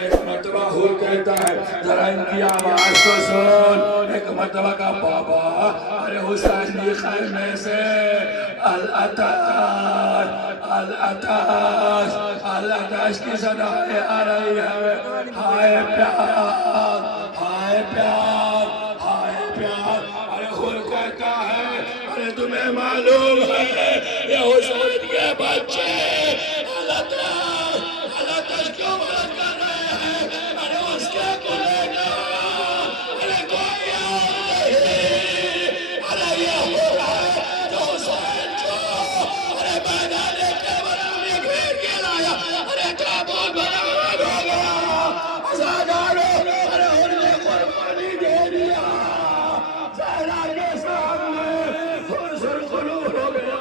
ایک مرتبہ حور کہتا ہے ذرا ان کی آواز تو سن. ایک مرتبہ کا بابا ارے حسین کی خیمے سے العطاش العطاش العطاش کی صدایں آ رہی ہے. ہائے پیار ہائے پیار ہائے پیار. ارے حور کہتا ہے ارے تمہیں معلوم ہے یہ حسین کے بچے العطاش العطاش کیوں مدد کر رہے ہیں؟ ارے اس کے کلے گا ارے کوئی اور نہیں. ارے یہ حور ہے جو حسین کو ارے میدان کربلا میں گھیر کے لایا. ارے تابوت برآمد ہو گیا. عزادارو ارے ان نے قربانی دے دیا. زہرا کے سامنے حور سرخرو ہو گیا.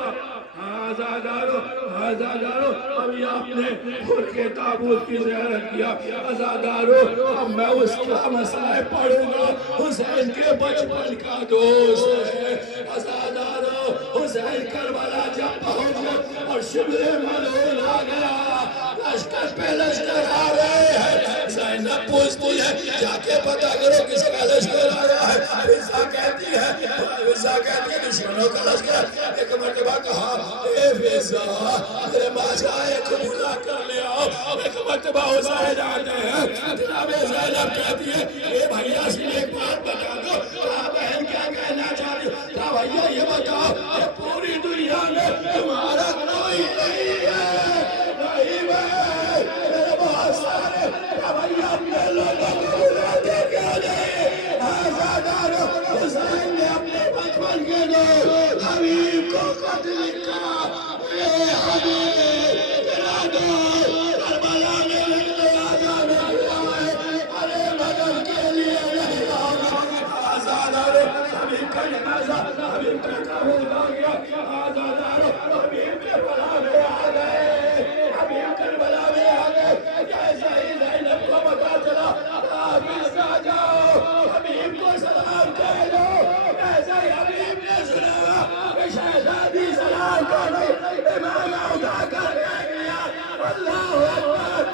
عزادارو عزادارو ابھی آپ نے حور کے تابوت کی زیارت کیا. عزادارو اب میں اس کا مسئلہ پڑھوں گا. حسین کے بچپن کا دوست ہے. عزادارو حسین کربلا جب پہنچے اور شبل ملعون آ گیا. لشکر پہ لشکر آ رہے ہیں. زینب پوچھتی ہے جا کے پتہ کرو کس کا لشکر آیا ہے. حفصہ کہتی ہے دشمنوں کا لشکر. ایک مرتبہ کہا اے حفصہ میرے بادشاہ ایک بلا کر لے آؤ. ایک مرتبہ حسین آتے ہیں. جناب زینب کہتی ہے اے بھیا سے ایک بات بتا دو. کہا بہن کیا کہنا چاہتی ہو؟ کہا بھیا یہ بتاؤ کہ پوری دنیا میں تمہارا کوئی نہیں ہے. نہیں ہے میرے بہت سارے. کہا بھیا اپنے لوگوں کو بلاتے کیا نہیں؟ عزادارو حسین نے اپنے بچپن کے دوست حبیب کو خط لکھا. اے حبیب تیرا دوست کربلا میں لکھتے آزاد ہوا ہے. ارے مدد کے لیے نہیں آگا. عزادارو حبیب کا جنازہ حبیب کا قبر آ گیا. عزادارو حبیب کربلا میں آ گئے. حبیب کربلا میں آ گئے. جیسا ہی زینب کو پتا چلا حبیب آ جاؤ حبیب کو سلام کہہ دو. ایسا ہی حبیب نے سنا کہ شہزادی سلام کر رہی. امام اٹھا کر کہہ گیا اللہ اکبر.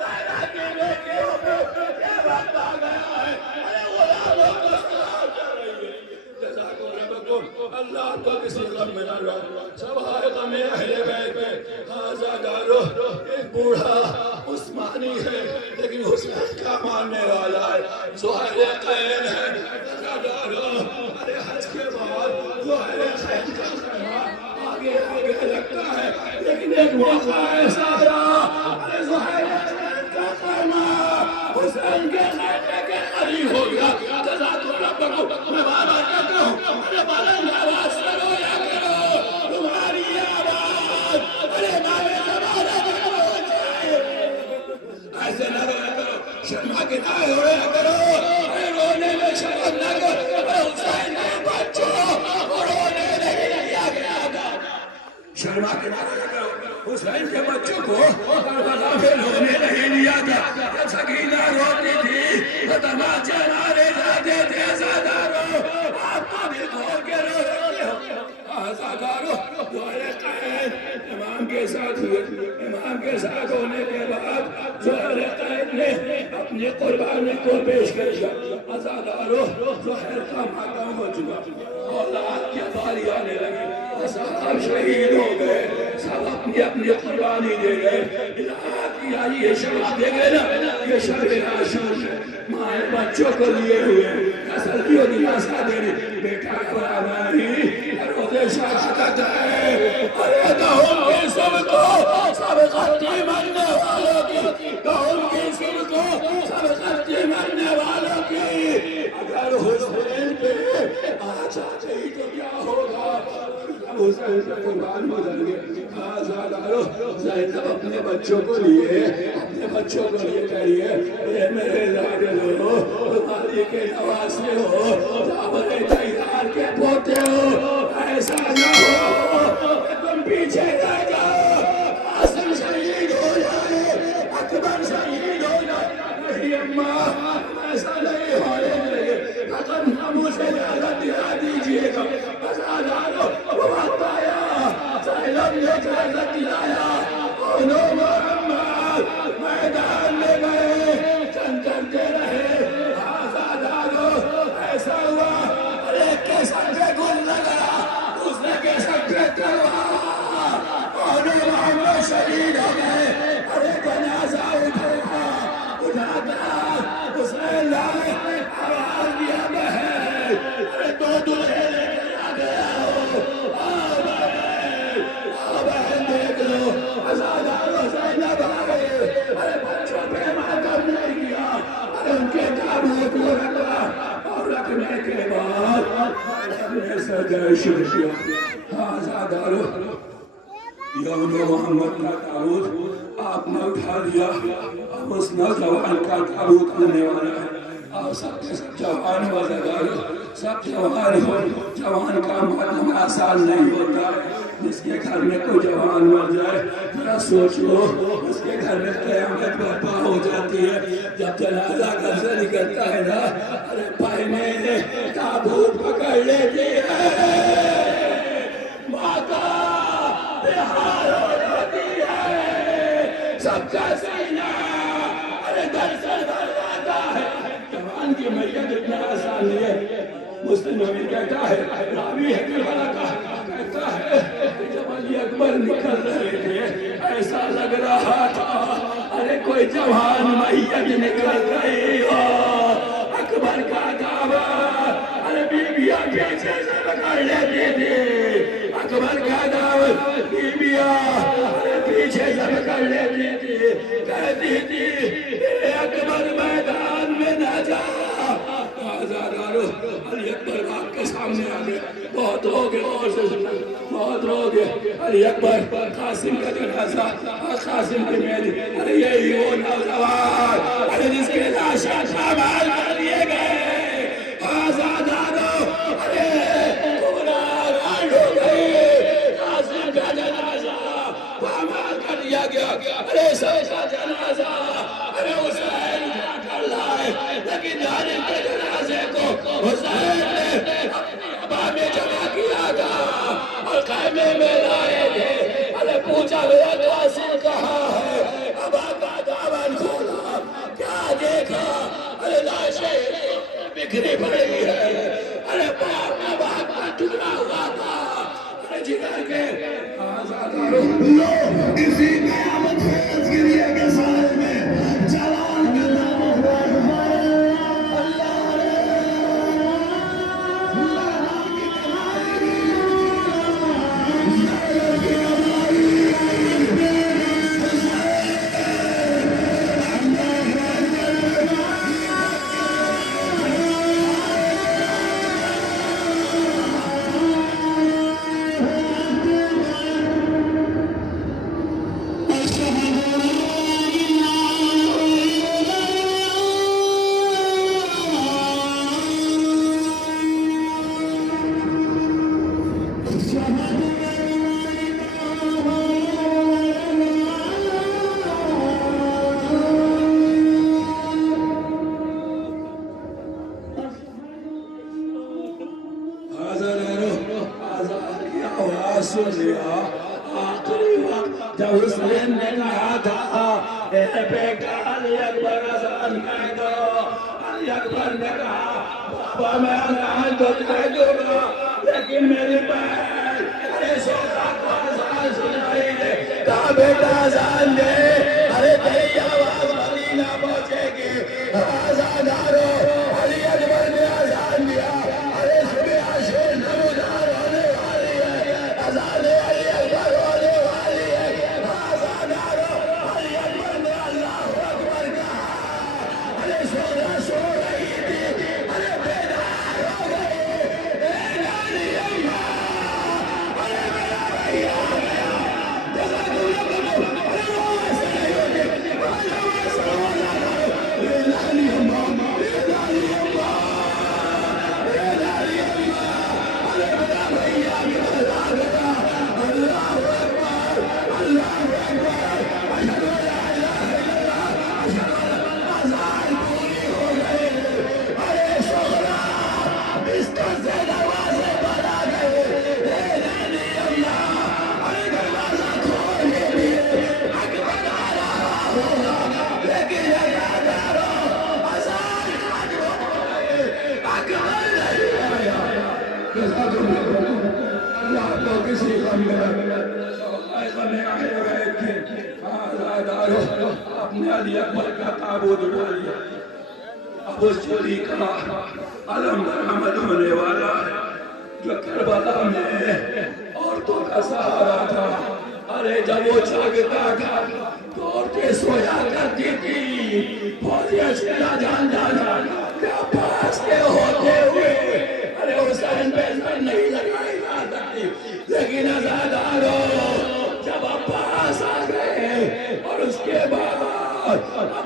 زینب کی بیٹیوں پہ یہ وقت آ گیا ہے. ارے غلاموں کو سلام کر رہی ہے. جزاکم ربکم اللہ کو کسی غم میں نہ رہو. سب ہائے غم اہل بیت پہ. عزادارو ایک بوڑھا عثمانی ہے لیکن حسین کا ماننے والا ہے. زہیر قین ہے. عزادارو ارے حج کے بعد زہیر قین کا خیمہ آگے آگے لگتا ہے لیکن ایک موقع ایسا رہا. ارے زہیر قین کا خیمہ حسین کے خیمے کے قریب ہو گیا. جزاکم ربکم میں بار بار کہتا ہوں ارے بلند آواز کرو یا کرو. تمہاری آواز ارے نامے زمانہ کرو. ایسے نہ رویا کرو. شرما کے نہ رویا کرو. ارے رونے میں شرم نہ کرو. ارے حسین کے بچوں رونے نہیں دیا گیا تھا. شرما کے نہ رویا کرو. حسین کے بچوں کو کربلا میں رونے نہیں دیا تھا. جب سکینہ روتی تھی تو تماچے مارے جاتے تھے. عزادارو آپ کو بھی کھول کے رو رہے ہو. عزادارو زہیر قین امام کے ساتھ ہوئے. امام کے ساتھ ہونے کے بعد زہیر قین نے اپنی قربانی کو پیش کر دیا. عزادارو زہیر کا ماتم ہو چکا. اولاد کی باری آنے لگی. صاحب شہید ہو گئے. سب اپنی اپنی قربانی دے گئے. یہ شراب دے گئے نا یہ شرب عاشور ہے. ماں بچوں کو لیے ہوئے تسلی و دلاسا دے رہی. بیٹا قرآن نہیں روزے شہادت ہے. ارے گہن کی سب کو سب خطی مرنے والوں کی. گہن کی سب کو سب خطی مرنے والوں کی. اگر حسین پہ آ جاتے ہی تو کیا ہوگا؟ حسین سے قربان بدل گئے. عزادارو زینب اپنے بچوں کو لیے اپنے بچوں کو لیے کہیے اے میرے لاڈلو تمہاری کے نواسے ہو. جعفر تیار کے پوتے ہو. ایسا نہ ہو کہ تم پیچھے رہ جاؤ. قاسم شہید ہو جائے. اکبر شہید ہو جائے. نہیں اماں ایسا نہیں ہونے دیں. فقط ہم اسے اجازت دلا دیجیے گا. عزادارو وہ وقت آیا. زینب نے اجازت دلایا. محمد میدان میں گئے. سجائے شکریہ آزادارو یوم محمد کا تابوت آپ نے اٹھا لیا اب اس نوجوان کا تابوت آنے والا ہے آپ سب کے سب جوان وزدارو سب جوان ہو جوان کا مرنا آسان نہیں ہوتا ہے جس کے گھر میں کوئی جوان مر جائے ذرا سوچ لو اس کے گھر میں قیامت برپا ہو جاتی ہے جب جنازہ گھر سے نکلتا ہے نا ارے بھائی نے تابوت پکڑ لیتی ہے ماتا بہار ہو جاتی ہے سب کا سینہ ارے در سے بھر جاتا ہے جوان کی میت اتنا آسان نہیں ہے مسلم نبی کہتا ہے راوی ہے کہ بھلا کہتا ہے جب علی اکبر نکل رہے تھے ایسا لگ رہا تھا ارے کوئی جوان میت نکل رہی ہو اکبر کا دعوت ارے بیویاں پیچھے سے پکڑ لیتی تھی اکبر کا دعوت بیویاں ارے پیچھے سے پکڑ لیتی تھی کہتی تھی اے اکبر میدان میں نہ جا آزادارو علی اکبر آپ کے سامنے آگے بہت روگے اور سے سنو بہت روگے علی اکبر قاسم کا جنازہ قاسم کی میری ارے یہی وہ نوجوان ارے جس کے لاشا شامال کر لیے گئے آزادارو ارے گمراہ ہو گئی قاسم کا جنازہ شامال کر دیا گیا ارے سب کا جنازہ ارے حسین کیا کر لائے لیکن جانب کے جنازے کو حسین نے اپنی ابا میں جمع کیا تھا اور خیمے میں لائے تھے ارے پوچھا گیا قاسم کہاں ہے ابا کا دامن کھولا کیا دیکھا ارے لاشیں بکھری پڑی ہے ارے باپ میں باپ کا ٹکڑا ہوا تھا ارے جگر کے آزادارو لو اسی قیامت فیض گریے کے سال میں جوان کا نام ہوا جب حسین نے کہا تھا اے بیٹا علی اکبر اذان کہہ دو علی اکبر نے کہا بابا میں اذان تو کہہ دوں گا لیکن میری بہن ارے سودا کو اذان سنائی دے کہا بیٹا اذان دے ارے تیری آواز مدینہ پہنچے گی آزادارو علی اکبر نے اذان دیا ارے صبح عشر نمودار ہونے والی ہے اذان علی اکبر ہونے والی ہے آزادارو علی اکبر نے اللہ اکبر کہا ارے سودا سو رہی تھی ارے بیدار ہو گئی اے نانی اللہ ارے میرا بھیا گیا جزاک اللہ ارے وہ ایسا نہیں ہوتی اے نانی اللہ اے نانی اللہ اے نانی اللہ ارے میرا بھیا گیا اللہ اکبر اللہ اکبر اشہد ان لا الہ الا اللہ اشہد ان اذان پوری ہو گئی ارے شغلہ بستر سے دروازے پر آ گئے اے نانی اللہ ارے دروازہ کھول کے بھی اکبر آ رہا ہوگا لیکن آزادارو اذان آج ہو گئے اکبر نہیں آیا جزاک اللہ کو کسی غم میں میں آئے ہوئے تھے آزادارو اپنے علی اکبر کا تابوت اٹھا لیا اب اس چوری کا علم برآمد ہونے والا ہے جو کربلا میں عورتوں کا سہارا تھا ارے جب وہ جاگتا تھا تو عورتیں سویا کرتی تھی فوجی اشکلا جان جانا کیا پاس کے ہوتے ہوئے ارے حسین پہ نہیں لگا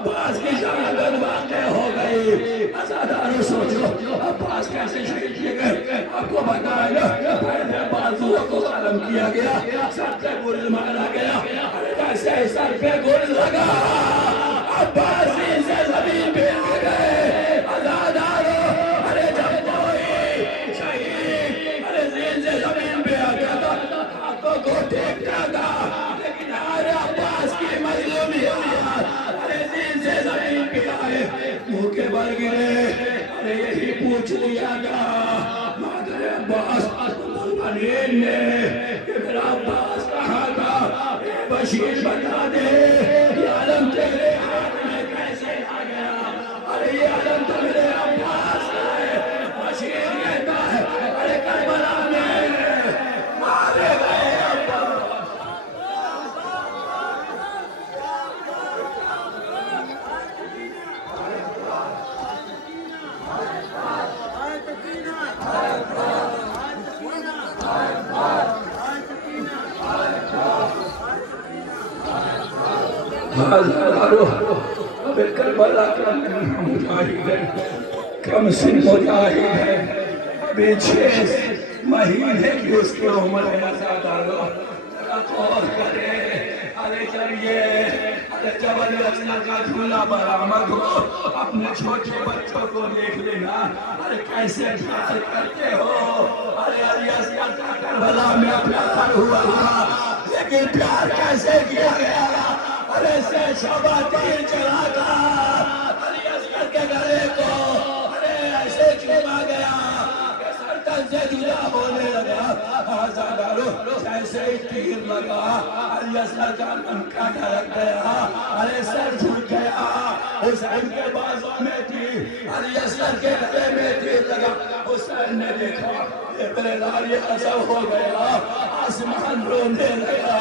عباس کی شہادت واقع ہو گئی. عزادارو سوچو عباس کیسے شہید کیے گئے؟ آپ کو بتایا نا، پہلے بازوؤں کو قلم کیا گیا، سر پہ گرز مارا گیا. جیسے سر پہ گرز لگا عباس سے زمین پہ آ گئے. عزادارو جب کوئی شہید زین سے زمین پہ آ گیا تھا ہاتھوں کو ٹیکتا تھا، لیکن عباس کی مظلومیت زین سے زمین پہ آئے، منہ کے بل گرے. یہی پوچھ لیا گا مادر عباس بنین نے کہ میرا عباس کہاں تھا؟ بشیر بتا دے یہ علم تیرے ہاتھ میں کیسے آ گیا؟ ارے یہ علم تو میرے عباس کا ہے. بشیر کہتا ہے ارے کربلا میں مارے گئے عباس. کربلا کا مجاہد ہے، کم سن مجاہد ہے، ابھی 6 مہینے کی اس کی عمر ہے. عزادارو غور کرے. ارے جب اصغر کا جھولا برآمد ہو اپنے چھوٹے بچوں کو دیکھ لینا. ارے کیسے پیار کرتے ہو. ارے اصغر کا کربلا میں پیار ہوا لیکن پیار کیسے کیا گیا؟ ارے سے شبہ تیر چلا تھا اصغر کے گلے کو ایسے چوما گیا کہ سرطن سے جدا ہونے لگا. عزادارو جیسے ہی تیر لگا اصغر کا لمکا ڈھلک گیا، سر جھک گیا. حسین کے بازوں میں تیر، اصغر کے گلے میں تیر لگا. حسین نے دیکھا یہ میرے لال عزب ہو گیا. آسمان رونے لگا،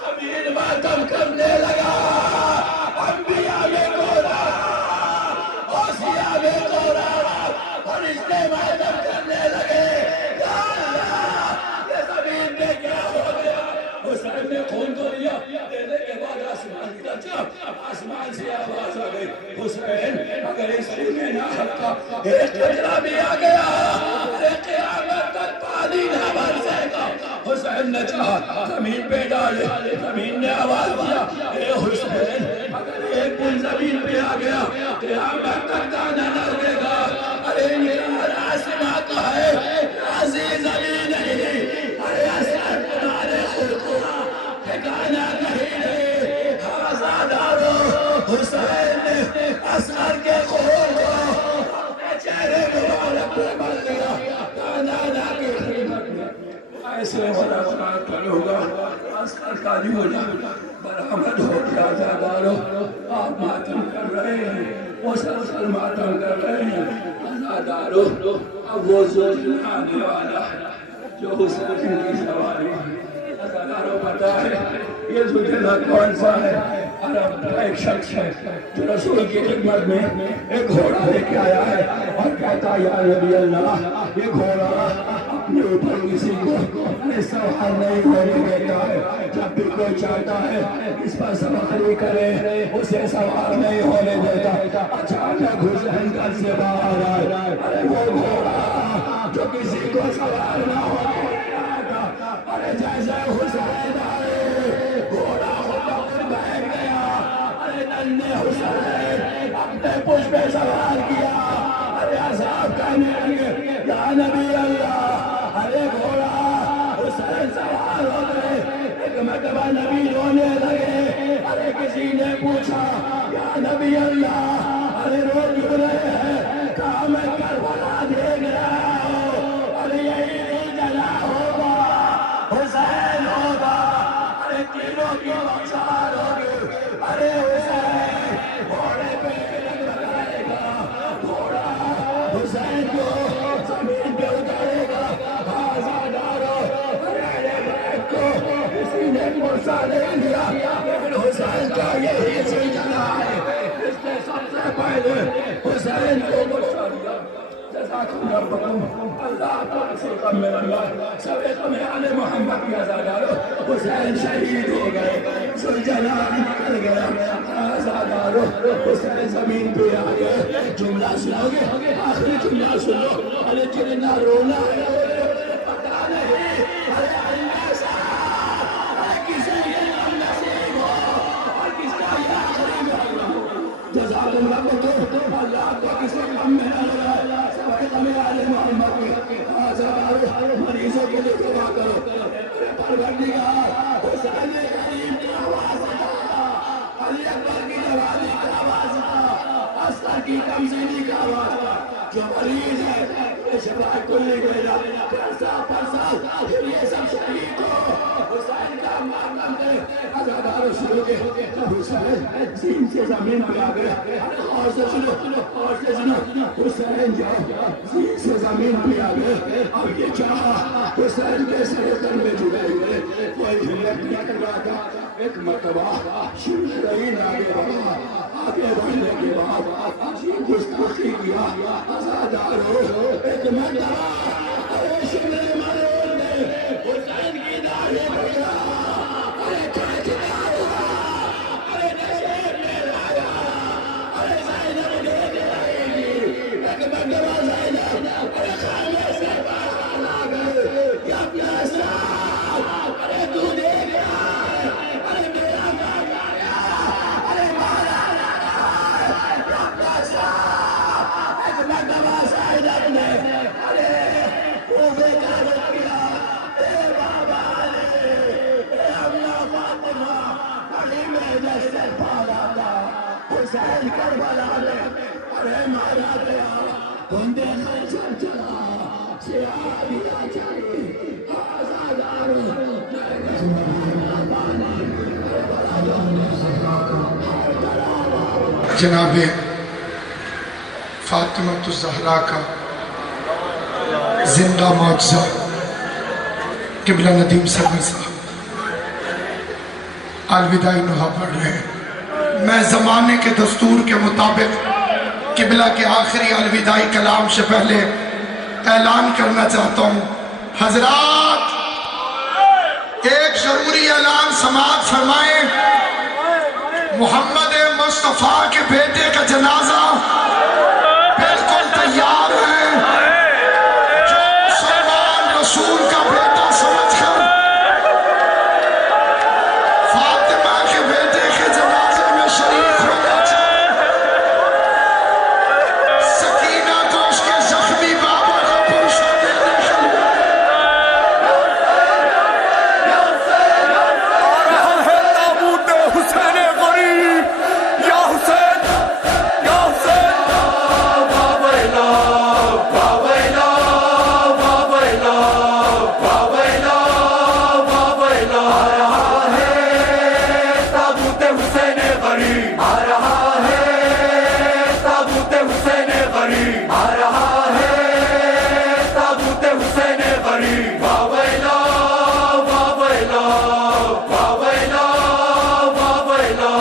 زمین ماتم کرنے لگا. انبیاء میں گورا، اوصیاء میں گورا، فرشتے ماتم کرنے لگے. یا اللہ یہ زمین میں کیا ہو گیا؟ حسین نے خون کو لیا، دینے کے بعد آسمان کی طرف آسمان سے آواز آ گئی حسین اگر اس خون نہ ہٹا ایک قطرہ بھی آ گیا قیامت تک پانی نہ برسے گا. حسین نے چاہا زمین پہ ڈالے، زمین نے آواز دیا اے حسین اگر ایک دن زمین پہ آ گیا قیامت تک دانا نہ لگے گا. ارے میرا آسمان کا ہے عزیز زمین نہیں. ارے اصغر تمہارے خلقہ ٹھکانا کہیں نہیں. عزادارو حسین نے اصغر کے خون کو اپنے چہرے مبارک پہ مل دیا. دانا کی خدمت میں ایسے ملاقات پر ہوگا. اصغر کا جھولا برآمد ہو گیا. عزادارو آپ ماتم کر رہے ہیں، مسلسل ماتم کر رہے ہیں. عزادارو اب وہ زلزلہ آنے والا ہے جو حسین کی سواری. عزادارو پتا ہے یہ زلزلہ کون سا ہے؟ عرب کا ایک شخص ہے جو رسول کی خدمت میں ایک گھوڑا لے کے آیا ہے اور کہتا یا نبی اللہ یہ گھوڑا اپنے اوپر کسی کو سوار نہیں ہونے دیتا ہے. جب بھی کوئی چاہتا ہے اس پر سواری کرے اسے سوار نہیں ہونے دیتا. اچانک حسین گھر سے باہر آئے. ارے وہ گھوڑا جو کسی کو سوار نہ ہونے دیتا. ارے جیسے حسین آئے گھوڑا بیٹھ گیا. ارے ننھے حسین اپنے پشت پہ سوار کیا. ارے اصحاب کہنے لگے یا نبی اللہ. ارے گھوڑا حسین سوار ہو گئے. ایک مرتبہ نبی رونے لگے. ارے کسی نے پوچھا یا نبی اللہ ارے رو کیوں رہے ہیں؟ کہا میں کربلا دیکھ رہا ہوں. ارے یہی زلزلہ ہوگا، حسین ہوگا. ارے تینوں کی بخشار ہوگی. ارے حسین گھوڑے پہ لگائے گا، گھوڑا حسین کو زمین پہ اتارے گا. عزادارو میرے بیٹھ کو کسی نے مرسا نہیں دیا لیکن حسین کا یہی زلزلہ ہے اس نے سب سے پہلے حسین کو مرسا دیا. جزاکم ربکم اللہ تعالی میں اللہ سب آل محمد کی. عزادارو حسین شہید ہو گئے. سلجلال نکل گیا آزادارو حسین زمین پہ آگئے جملہ سنو گے آخری جملہ سنو ارے جنہ رونا ہے پتا نہیں ارے اللہ صاحب ارے کسے یہ نام نصیب ہو اور کس کا یہ آخری مرنا ہو جزاک اللہ کو اللہ کو کسی کم میں نہ لگا سبحی قمی آل محمد میں آزادارو مریضوں کے لئے دعا کرو پروردگار حسین کریم کی آواز تھا علی اکبر کی جوانی کی آواز تھا اصغر کی کمزینی کی آواز تھا جو مریض ہے شفاعت کلی گئیلا پرسا پھر یہ سب شہید ہو حسین کا ماتم کرے عزادارو شروع کے حسین زین سے زمین پہ آ گئے اور سے سنو حسین جاؤ زین سے زمین پہ آ گئے اب یہ چاہا حسین کے سرطن میں جھگے ہوئے کوئی ہمت نہیں کر رہا تھا ایک مرتبہ شمشرین آگے بڑھنے کے بعد گستاخی کیا عزادارو ایک مرتبہ ارے شمر مرون نے حسین کی داڑھی پکڑا ارے کھینچتا ہوا ارے نشیر میں لایا ارے زینب دیکھ رہی تھی ایک مرتبہ زینب ارے خیمے سے باہر آ گئے یا پیاسا ارے تو دیکھ رہا ہے ارے میرا مار آیا ارے مارا لگا یا پیاسا ایک مرتبہ زینب نے ارے اوبے کارت کیا اے بابا علی اے امنا فاطمہ علی میں جسر پالا تھا حسین کربلا میں ارے مارا گیا بندے خیچر چلا سیاہ دیا چاہی آزادارو جناب فاطمہ الزہرا کا زندہ معجزہ قبلہ ندیم سرور صاحب الوداعی نوحہ پڑھ رہے ہیں میں زمانے کے دستور کے مطابق قبلہ کے آخری الوداعی کلام سے پہلے اعلان کرنا چاہتا ہوں حضرات ایک ضروری اعلان سماعت فرمائیں محمد مصطفیٰ کے بیٹے کا جنازہ بالکل تیار ہے جو مسلمان رسول کا بیٹا سمجھ کر فاطمہ کے بیٹے کے جنازے میں شریک ہونا چاہے سکینہ کو اس کے زخمی بابا کا پرشہ دینے کے لیے حسین غریب یا حسین یا حسین بابیلا بابیلا بابیلا بابیلا بابیلا آ رہا ہے تابوت حسین غریب آ رہا ہے تابوت حسین غریب آ رہا ہے تابوت حسین غریب بابیلا بابیلا بابیلا بابیلا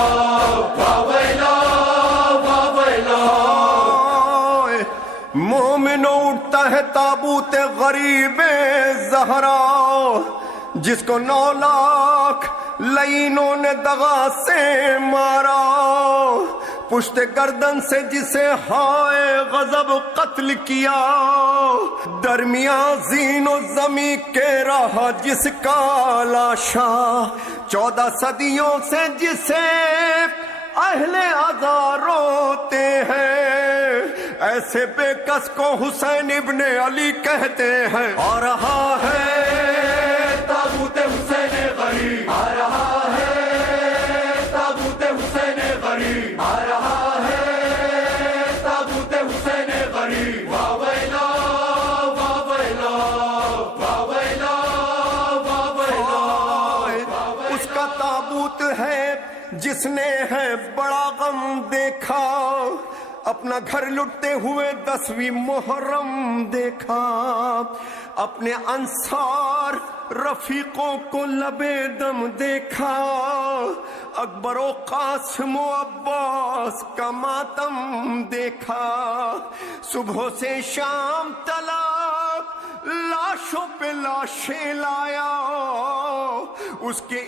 بابیلا بابیلا مومن اٹھتا ہے تابوت غریب زہرا جس کو 9 لاکھ لعینوں نے دغا سے مارا پشت گردن سے جسے ہائے غضب قتل کیا درمیان زین و زمین کے رہا جس کا لاشا 14 صدیوں سے جسے اہل عزا روتے ہیں ایسے بے کس کو حسین ابن علی کہتے ہیں آ رہا ہے تابوت حسین غریب آ رہا ہے تابوت حسین غریب آ رہا ہے تابوت حسین غریب بابیلا بابیلا بابیلا بابیلا اس کا تابوت ہے جس نے ہے بڑا غم دیکھا اپنا گھر لٹتے ہوئے 10ویں محرم دیکھا اپنے انصار رفیقوں کو لبے دم دیکھا اکبر و قاسم و عباس کا ماتم دیکھا صبح سے شام تلک لاشوں پہ لاشیں لایا اس کے